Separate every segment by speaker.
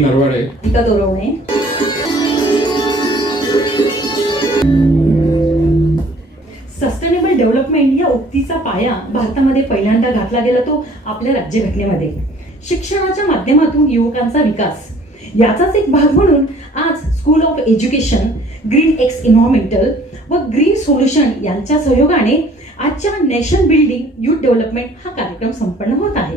Speaker 1: Narwade
Speaker 2: Geeta Dorwane sustainable development या उक्तीचा पाया भारतामध्ये पहिल्यांदा घातला गेला तो आपल्या राज्यघटनेमध्ये. शिक्षणाच्या माध्यमातून युवकांचा विकास. याचाच एक भाग म्हणून आज school of education green X environmental व ग्रीन सोल्युशन यांच्या सहयोगाने आजच्या नॅशनल बिल्डिंग युथ डेव्हलपमेंट हा कार्यक्रम संपन्न होत आहे.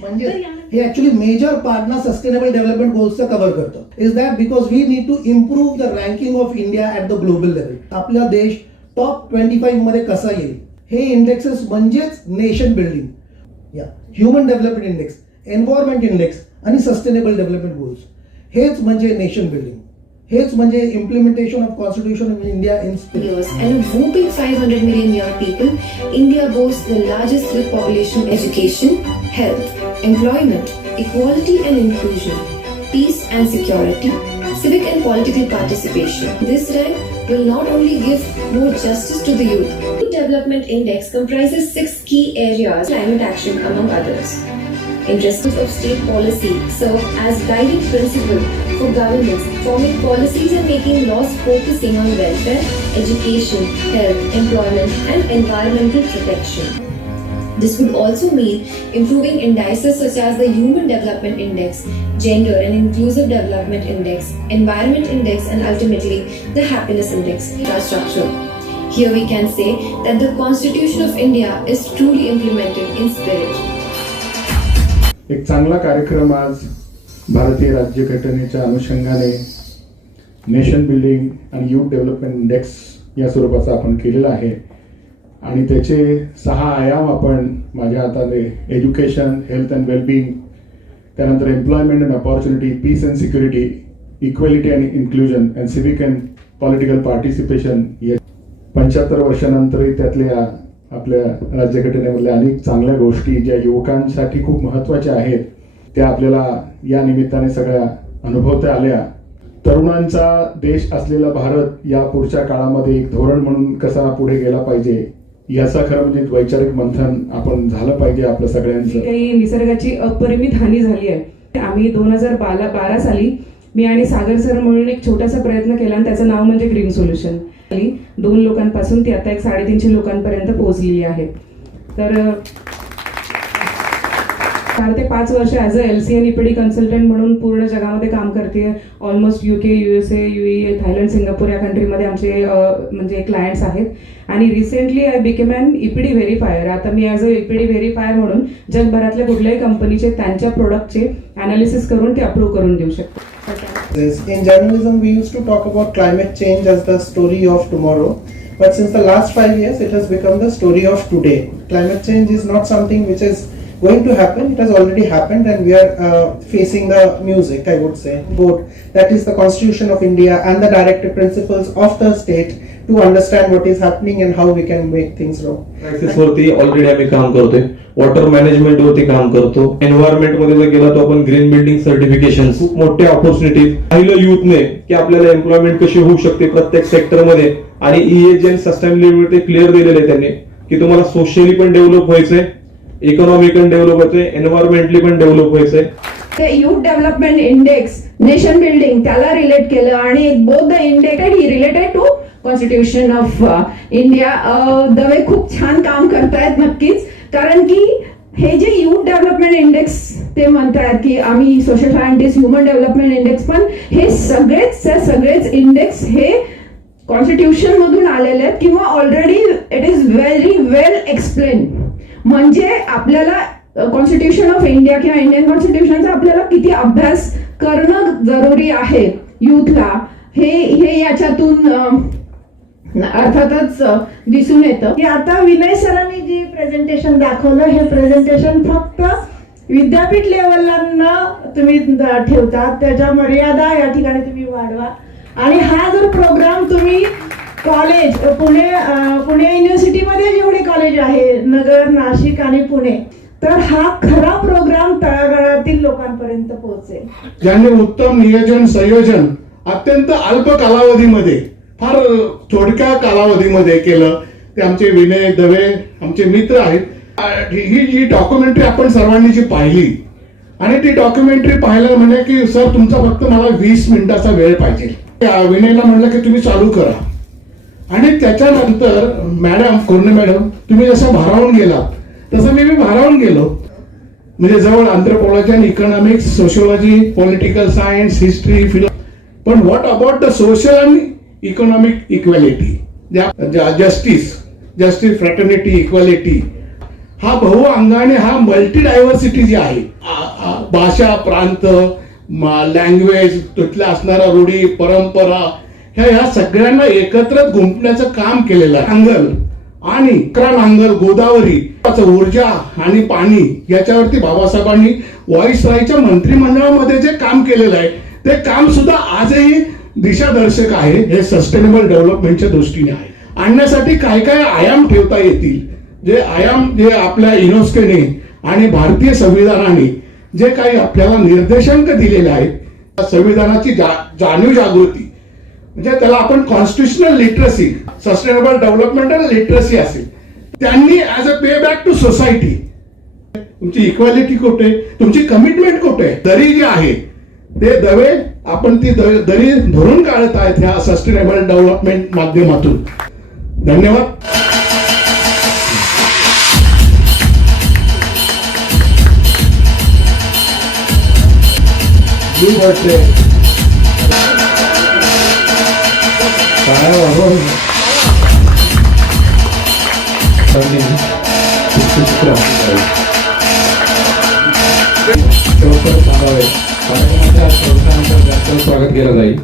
Speaker 3: म्हणजे हे ऍक्च्युली मेजर पार्ट ना सस्टेनेबल डेव्हलपमेंट गोल्सचं कव्हर करतं. Is that because we need to improve the ranking of India at the global level आपला देश टॉप ट्वेंटी फाईव्हमध्ये कसा येईल? हे इंडेक्सेस म्हणजेच नेशन बिल्डिंग या human development index environment index आणि सस्टेनेबल डेव्हलपमेंट गोल्स हेच म्हणजे नेशन बिल्डिंग हेच म्हणजे implementation of constitution of India in spirit
Speaker 4: years and a whooping 500 million young people, India boasts the largest with population education, health, employment, equality and inclusion, peace and security, civic and political participation. This rank will not only give more justice to the youth. The Development Index comprises six key areas, climate action among others. Interests of state policy serve as guiding principle for governments forming policies and making laws focusing on welfare, education, health, employment, and environmental protection. This would also mean improving indices such as the Human Development Index, Gender and Inclusive Development Index, Environment Index, and ultimately the Happiness Index infrastructure. Here we can say that the Constitution of India is truly implemented in spirit.
Speaker 5: एक चांगला कार्यक्रम आज भारतीय राज्यघटनेच्या अनुषंगाने nation building आणि youth development index या स्वरूपाचा आपण केलेला आहे आणि त्याचे सहा आयाम आपण माझ्या हाताने एज्युकेशन हेल्थ अँड वेलबिंग त्यानंतर employment and opportunity peace and security equality and inclusion and civic and political participation या पंच्याहत्तर वर्षानंतरही त्यातल्या आपल्या राज्यघटनेमधल्या अनेक चांगल्या गोष्टी ज्या युवकांसाठी खूप महत्त्वाच्या आहेत त्या आपल्याला या निमित्ताने सगळ्या अनुभवता आल्या. तरुणांचा देश असलेला भारत या पुढच्या काळामध्ये एक धोरण म्हणून कसा पुढे गेला पाहिजे याचा खरं म्हणजे वैचारिक मंथन आपण झालं पाहिजे आपलं सगळ्यांचं.
Speaker 6: काही निसर्गाची अपरिमित हानी झाली आहे आम्ही दोन हजार बारा बारा साली मी आणि सागर सर म्हणून एक छोटासा प्रयत्न केला आणि त्याचं नाव म्हणजे ग्रीन सोल्युशन. दोन लोकांपासून ती आता एक साडेतीनशे लोकांपर्यंत पोहोचलेली आहे. तर चार ते पाच वर्ष as a L C and EPD consultant म्हणून पूर्ण जगामध्ये काम करते almost U K U S A U A Thailand Singapore या कंट्रीमध्ये आमचे म्हणजे क्लायंट्स आहेत आणि recently I became an EPD verifier आता मी ॲज अ इपीडी व्हेरीफायर म्हणून जगभरातल्या कुठल्याही कंपनीचे त्यांच्या प्रोडक्टचे अनालिसिस करून ते अप्रूव्ह करून देऊ शकतो
Speaker 3: in journalism we use to talk about climate change change the story of tomorrow tomorrow. But since the last five years, it has become the story of today. Climate change is not something which is going to happen. It has already happened, and we are uh, facing the music, I would say, both that is the Constitution of India and the directive principles of the state to understand what is happening and how we can make things wrong.
Speaker 7: Access वरती already आम्ही काम करतोय water management वरती काम करतो environment मध्ये जर गेला तर आपण ग्रीन बिल्डिंग सर्टिफिकेशन खूप मोठ्या ऑपॉर्च्युनिटीज पाहिलं युथने की आपल्याला एम्प्लॉयमेंट कशी होऊ शकते प्रत्येक सेक्टर मध्ये आणि E EH N sustainability clear दिलेले आहे त्यांनी की तुम्हाला सोशली पण डेव्हलप व्हायचंय इकॉनॉमिकली डेव्हलप व्हायचंय एन्व्हायरमेंटली पण डेव्हलप व्हायचंय.
Speaker 8: ते youth development index nation building त्याला रिलेट केलं आणि both the index he related to constitution of India Dave खूप छान काम करतायत नक्कीच कारण की हे जे युथ डेव्हलपमेंट इंडेक्स ते म्हणतात की आम्ही social scientist human development index पण हे सगळेच सगळेच इंडेक्स हे कॉन्स्टिट्यूशन मधून आलेले आहेत किंवा already it is very well explain म्हणजे आपल्याला कॉन्स्टिट्यूशन ऑफ इंडिया किंवा इंडियन कॉन्स्टिट्यूशनचा आपल्याला किती अभ्यास करणं जरुरी आहे युथला हे हे याच्यातून अर्थातच दिसून येतं.
Speaker 9: की आता विनय सरांनी जे प्रेझेंटेशन दाखवलं हे प्रेझेंटेशन फक्त विद्यापीठ लेवलला तुम्ही ठेवता. त्याच्या मर्यादा या ठिकाणी तुम्ही वाढवा. आणि हा जर प्रोग्राम तुम्ही कॉलेज पुणे पुणे युनिव्हर्सिटीमध्ये जेवढे कॉलेज आहे नगर नाशिक आणि पुणे. तर हा खरा प्रोग्राम तळागाळातील लोकांपर्यंत पोहोचेल.
Speaker 10: ज्यांनी उत्तम नियोजन संयोजन अत्यंत अल्प कालावधीमध्ये फार थोडक्या कालावधीमध्ये केलं. ते आमचे विनय दवे आमचे मित्र आहेत. ही जी डॉक्युमेंटरी आपण सर्वांनी जी पाहिली आणि ती डॉक्युमेंटरी पाहिलं म्हणे की सर तुमचा फक्त मला वीस मिनिटाचा वेळ पाहिजे. विनयला म्हणलं की तुम्ही चालू करा. आणि त्याच्यानंतर मॅडम कोर्णे मॅडम तुम्ही जसं भारावून गेलात तसं मी मी भारावून गेलो. म्हणजे जवळ anthropology and economics sociology political science history फिलो पण what about the social and economic equality justice justice fraternity equality हा बहुअंगाने हा मल्टी डायव्हर्सिटी जी आहे. भाषा प्रांत लँग्वेज तिथल्या असणाऱ्या रूढी परंपरा ह्या ह्या सगळ्यांना एकत्र गुंपण्याचं काम केलेलं आहे. अंगल आणि अकरा नांगल गोदावरी ऊर्जा आणि पाणी याच्यावरती बाबासाहेबांनी व्हॉइस रायच्या मंत्रिमंडळामध्ये जे काम केलेलं आहे ते काम सुद्धा आजही दिशादर्शक आहे. हे सस्टेनेबल डेव्हलपमेंटच्या दृष्टीने आहे. आणण्यासाठी काय काय आयाम ठेवता येतील? जे आयाम जे आपल्या युनेस्कोने आणि भारतीय संविधानाने जे काही आपल्याला निर्देशांक दिलेले आहेत त्या संविधानाची जा- जाणीव जागृती म्हणजे त्याला आपण constitutional literacy sustainable developmental literacy असेल त्यांनी as a pay back to society तुमची इक्वॅलिटी कुठे? तुमची कमिटमेंट कुठे? दरी जी आहे ते दवे आपण ती दरी धरून काढत आहेत ह्या सस्टेनेबल डेव्हलपमेंट माध्यमातून. धन्यवाद.
Speaker 7: मी वाटते काय
Speaker 1: स्वागत केलं जाईल.